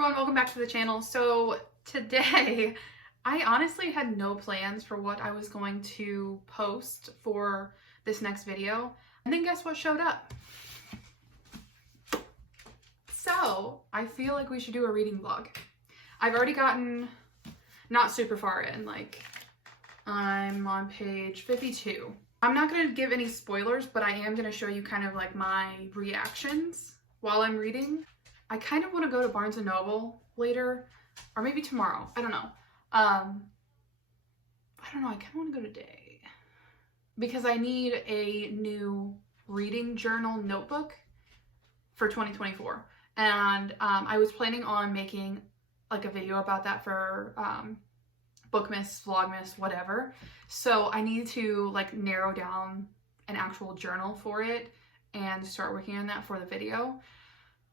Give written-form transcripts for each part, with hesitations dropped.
everyone, welcome back to the channel. So today, I honestly had no plans for what I was going to post for this next video. And then guess what showed up? So I feel like we should do a reading vlog. I've already gotten not super far in, like I'm on page 52. I'm not going to give any spoilers, but I am going to show you kind of like my reactions while I'm reading. I kind of want to go to Barnes & Noble later, or maybe tomorrow. I don't know. I kind of want to go today because I need a new reading journal notebook for 2024. And I was planning on making like a video about that for Bookmas, Vlogmas, whatever. So I need to like narrow down an actual journal for it and start working on that for the video.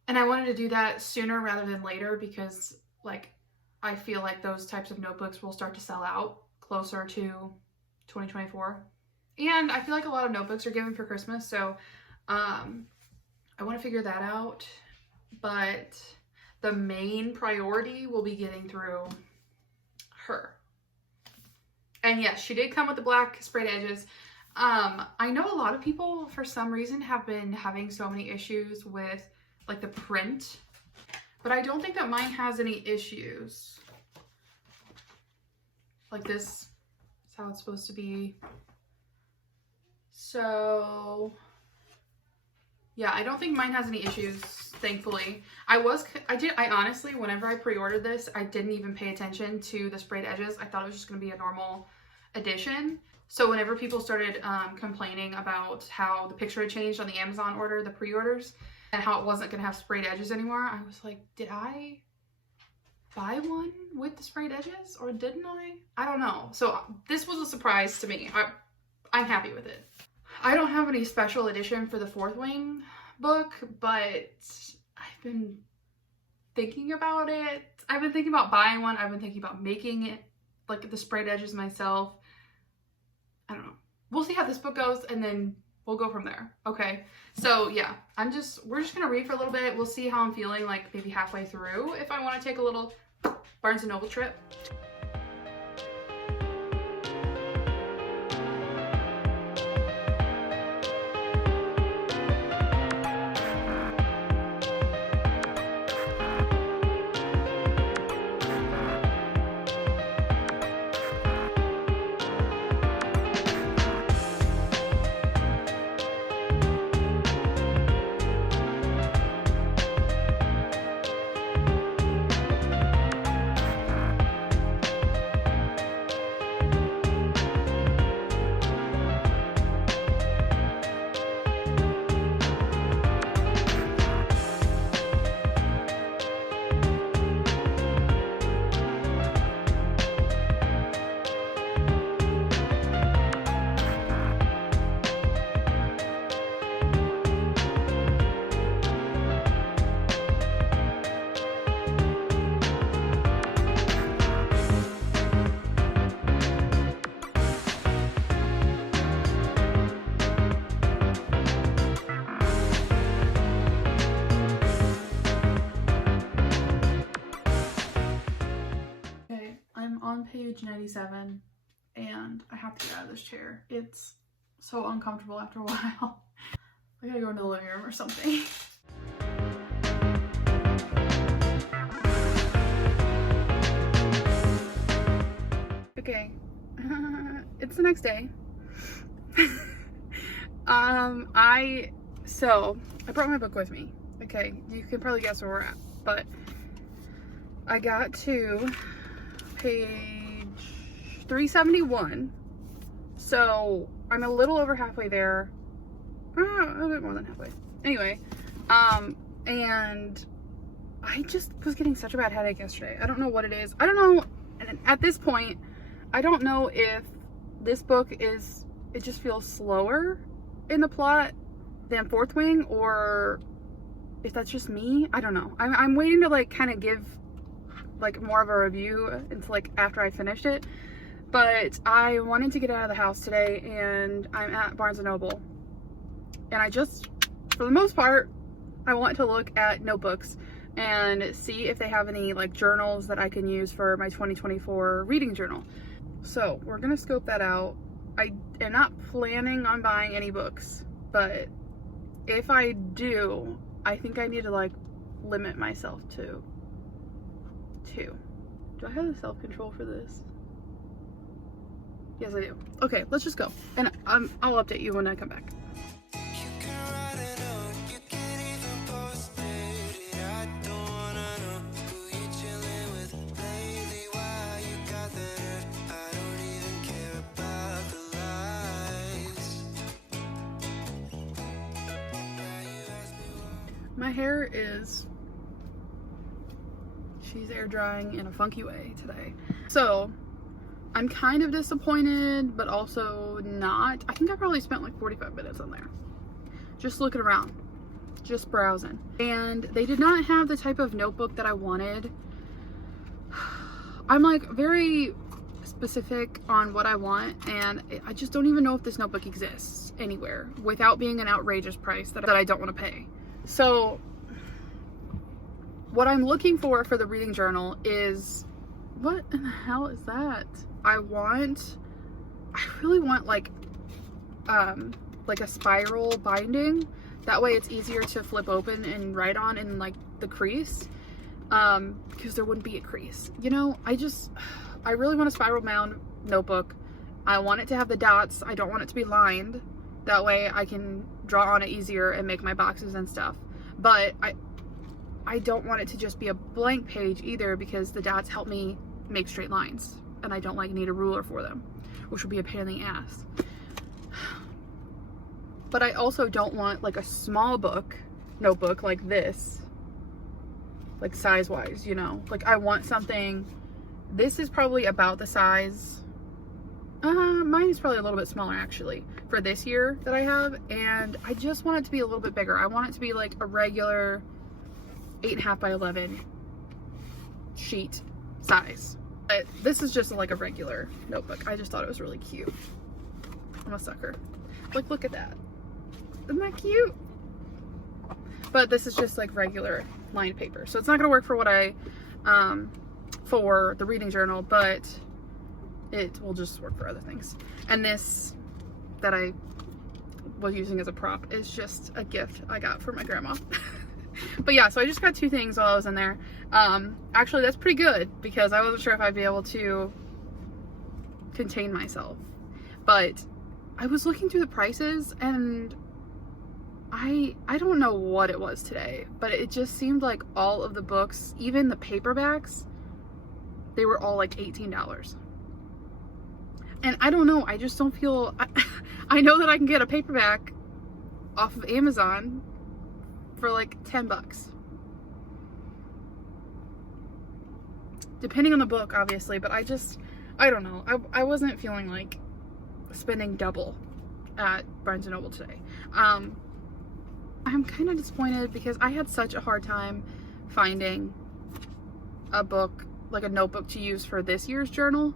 And I wanted to do that sooner rather than later because like I feel like those types of notebooks will start to sell out closer to 2024. And I feel like a lot of notebooks are given for Christmas, so I want to figure that out. But the main priority will be getting through her. And yes, she did come with the black sprayed edges. I know a lot of people for some reason have been having so many issues with like the print, but I don't think that mine has any issues. Like this is how it's supposed to be. So yeah, I don't think mine has any issues, thankfully. I honestly, whenever I pre-ordered this, I didn't even pay attention to the sprayed edges. I thought it was just gonna be a normal edition. So whenever people started complaining about how the picture had changed on the Amazon order, the pre-orders, and how it wasn't gonna have sprayed edges anymore, I was like, did I buy one with the sprayed edges or didn't I? I don't know. So this was a surprise to me. I'm happy with it. I don't have any special edition for the Fourth Wing book, but I've been thinking about it. I've been thinking about buying one. I've been thinking about making it, like the sprayed edges myself. I don't know. We'll see how this book goes and then we'll go from there. Okay. So yeah, we're just gonna read for a little bit. We'll see how I'm feeling like maybe halfway through if I want to take a little Barnes & Noble trip. On page 97 and I have to get out of this chair. It's so uncomfortable after a while. I gotta go into the living room or something. Okay, it's the next day. I brought my book with me. Okay, you can probably guess where we're at, but I got to page 371, so I'm a little over halfway there, a bit more than halfway. Anyway, and I just was getting such a bad headache yesterday. I don't know what it is. I don't know, and at this point, I don't know if this book it just feels slower in the plot than Fourth Wing, or if that's just me. I don't know. I'm waiting to like kind of give like more of a review until like after I finished it, but I wanted to get out of the house today and I'm at Barnes & Noble and I just, for the most part, I want to look at notebooks and see if they have any like journals that I can use for my 2024 reading journal. So we're gonna scope that out. I am not planning on buying any books, but if I do, I think I need to like limit myself to 2. Do I have the self-control for this? Yes, I do. Okay, let's just go. And I'll update you when I come back. My hair is, she's air drying in a funky way today. So I'm kind of disappointed, but also not. I think I probably spent like 45 minutes on there. Just looking around, just browsing. And they did not have the type of notebook that I wanted. I'm like very specific on what I want, and I just don't even know if this notebook exists anywhere without being an outrageous price that I don't want to pay. So what I'm looking for the reading journal is, what in the hell is that? I really want like a spiral binding. That way it's easier to flip open and write on in like the crease, because there wouldn't be a crease. You know, I really want a spiral bound notebook. I want it to have the dots. I don't want it to be lined. That way I can draw on it easier and make my boxes and stuff. But I don't want it to just be a blank page either, because the dots help me make straight lines, and I don't like need a ruler for them, which would be a pain in the ass. But I also don't want like a small notebook like this, like size wise, you know, like I want something, this is probably about the size, mine is probably a little bit smaller actually for this year that I have, and I just want it to be a little bit bigger. I want it to be like a regular 8.5 by 11 sheet size. But this is just like a regular notebook. I just thought it was really cute. I'm a sucker. Like, look at that. Isn't that cute? But this is just like regular lined paper, so it's not gonna work for what I for the reading journal, but it will just work for other things. And this that I was using as a prop is just a gift I got from my grandma. But yeah, so I just got 2 things while I was in there. Actually, that's pretty good, because I wasn't sure if I'd be able to contain myself. But I was looking through the prices, and I don't know what it was today, but it just seemed like all of the books, even the paperbacks, they were all like $18. And I don't know, I just don't feel, I know that I can get a paperback off of Amazon for like $10. Depending on the book, obviously, but I don't know. I wasn't feeling like spending double at Barnes & Noble today. I'm kind of disappointed because I had such a hard time finding a book, like a notebook to use for this year's journal.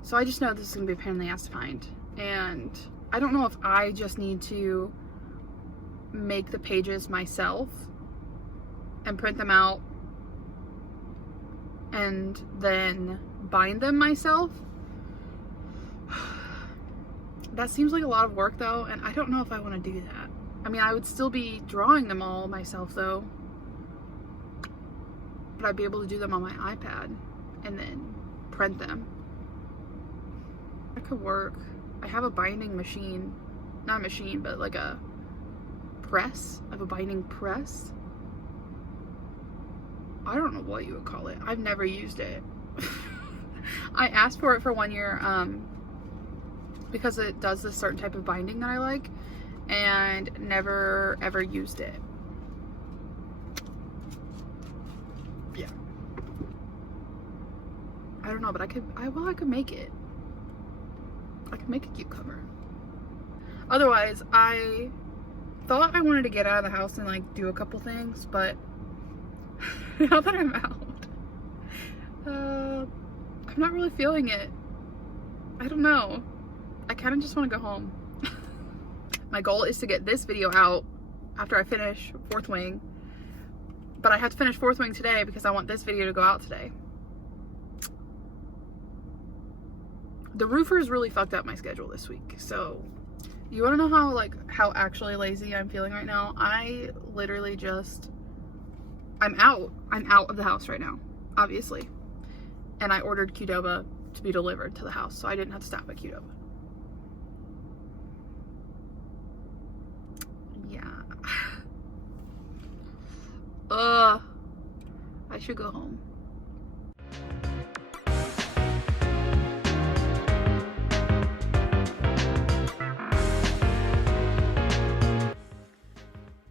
So I just know this is going to be a pain in the ass to find. And I don't know if I just need to make the pages myself and print them out and then bind them myself. That seems like a lot of work though, and I don't know if I want to do that. I mean, I would still be drawing them all myself though, but I'd be able to do them on my iPad and then print them. That could work. I have a binding machine, not a machine, but like a press. I have a binding press. I don't know what you would call it. I've never used it. I asked for it for 1 year because it does this certain type of binding that I like, and never ever used it. Yeah. I don't know, but I could make it. I could make a cute cover. Otherwise, I thought I wanted to get out of the house and like do a couple things, but now that I'm out, I'm not really feeling it. I don't know. I kind of just want to go home. My goal is to get this video out after I finish Fourth Wing But I have to finish Fourth Wing today because I want this video to go out today. The roofers really fucked up my schedule this week. So you want to know how actually lazy I'm feeling right now? I literally just, I'm out of the house right now, obviously. And I ordered Qdoba to be delivered to the house, so I didn't have to stop at Qdoba. Yeah. I should go home.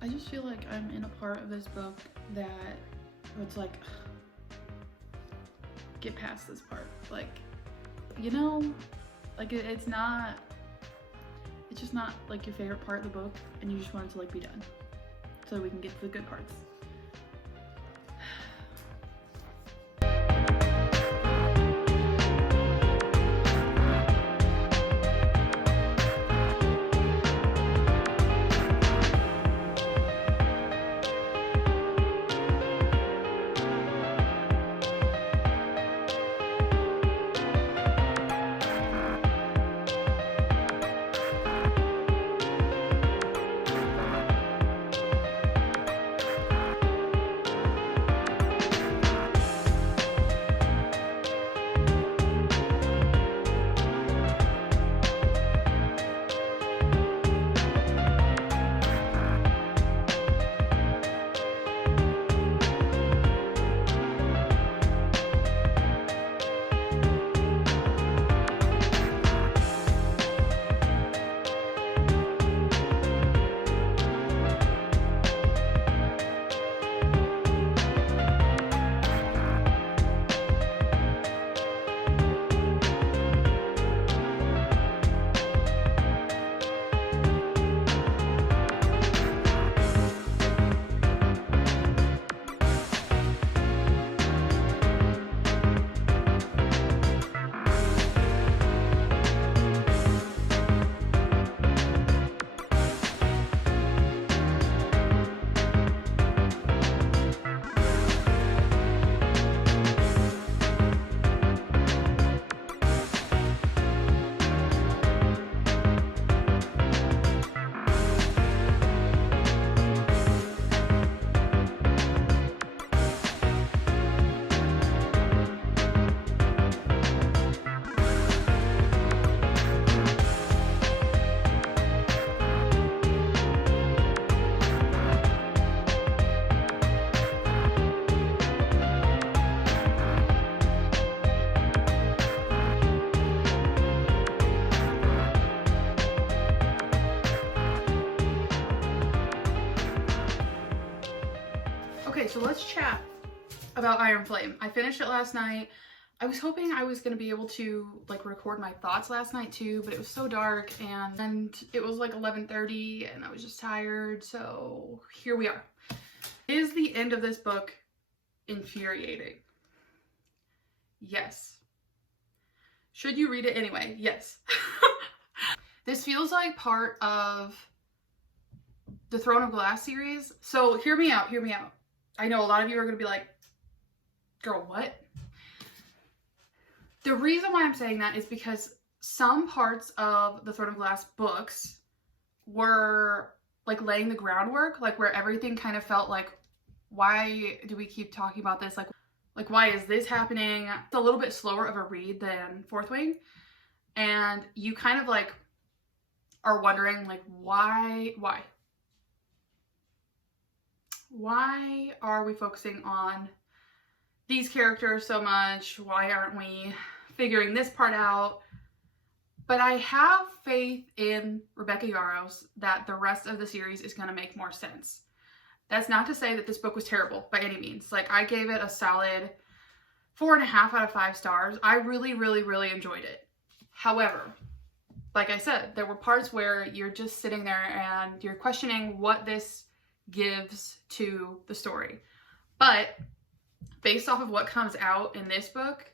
I just feel like I'm in a part of this book that it's like, get past this part. Like, you know, like it's just not like your favorite part of the book and you just want it to like be done so we can get to the good parts. Okay, so let's chat about Iron Flame. I finished it last night. I was hoping I was gonna be able to like record my thoughts last night too, but it was so dark and it was like 11:30 and I was just tired, so here we are. Is the end of this book infuriating? Yes. Should you read it anyway? Yes. This feels like part of the Throne of Glass series. So hear me out, hear me out. I know a lot of you are going to be like, girl, what? The reason why I'm saying that is because some parts of the Throne of Glass books were like laying the groundwork, like where everything kind of felt like, why do we keep talking about this? Like why is this happening? It's a little bit slower of a read than Fourth Wing. And you kind of like are wondering like, why are we focusing on these characters so much? Why aren't we figuring this part out? But I have faith in Rebecca Yarros that the rest of the series is going to make more sense. That's not to say that this book was terrible by any means. Like, I gave it a solid 4.5 out of 5 stars. I really, really, really enjoyed it. However, like I said, there were parts where you're just sitting there and you're questioning what this gives to the story. But based off of what comes out in this book,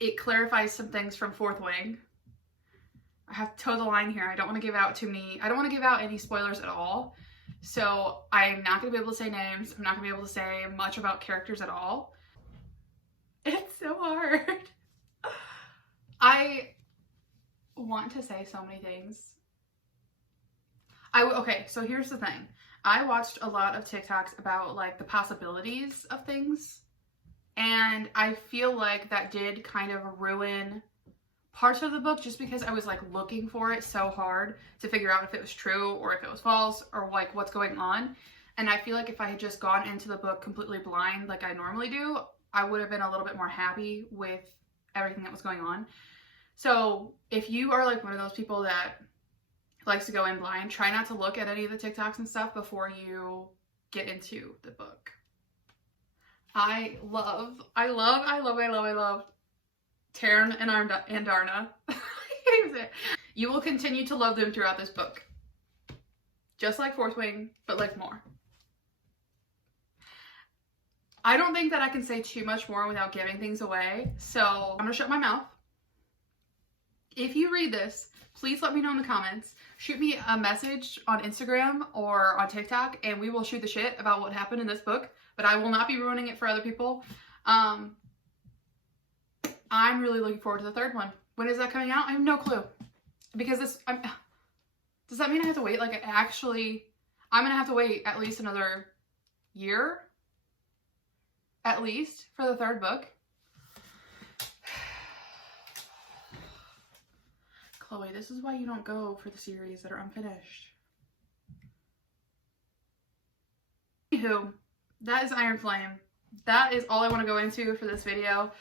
it clarifies some things from Fourth Wing. I have to toe the line here. I don't want to give out any spoilers at all, So I'm not going to be able to say names. I'm not going to be able to say much about characters at all. It's so hard. I want to say so many things. Okay, so here's the thing. I watched a lot of TikToks about like the possibilities of things, and I feel like that did kind of ruin parts of the book just because I was like looking for it so hard to figure out if it was true or if it was false or like what's going on. And I feel like if I had just gone into the book completely blind like I normally do, I would have been a little bit more happy with everything that was going on. So if you are like one of those people that likes to go in blind, try not to look at any of the TikToks and stuff before you get into the book. I love Taryn and Darna. You will continue to love them throughout this book. Just like Fourth Wing, but like more. I don't think that I can say too much more without giving things away, so I'm gonna shut my mouth. If you read this, please let me know in the comments. Shoot me a message on Instagram or on TikTok and we will shoot the shit about what happened in this book, but I will not be ruining it for other people. I'm really looking forward to the third one. When is that coming out? I have no clue. Because does that mean I have to wait? Like actually, I'm gonna have to wait at least another year? At least for the third book. Chloe, this is why you don't go for the series that are unfinished. Anywho, that is Iron Flame. That is all I want to go into for this video.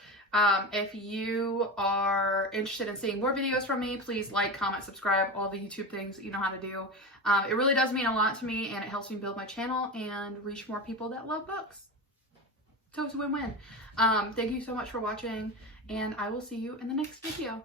If you are interested in seeing more videos from me, please like, comment, subscribe, all the YouTube things that you know how to do. It really does mean a lot to me and it helps me build my channel and reach more people that love books. So it's a win-win. Thank you so much for watching and I will see you in the next video.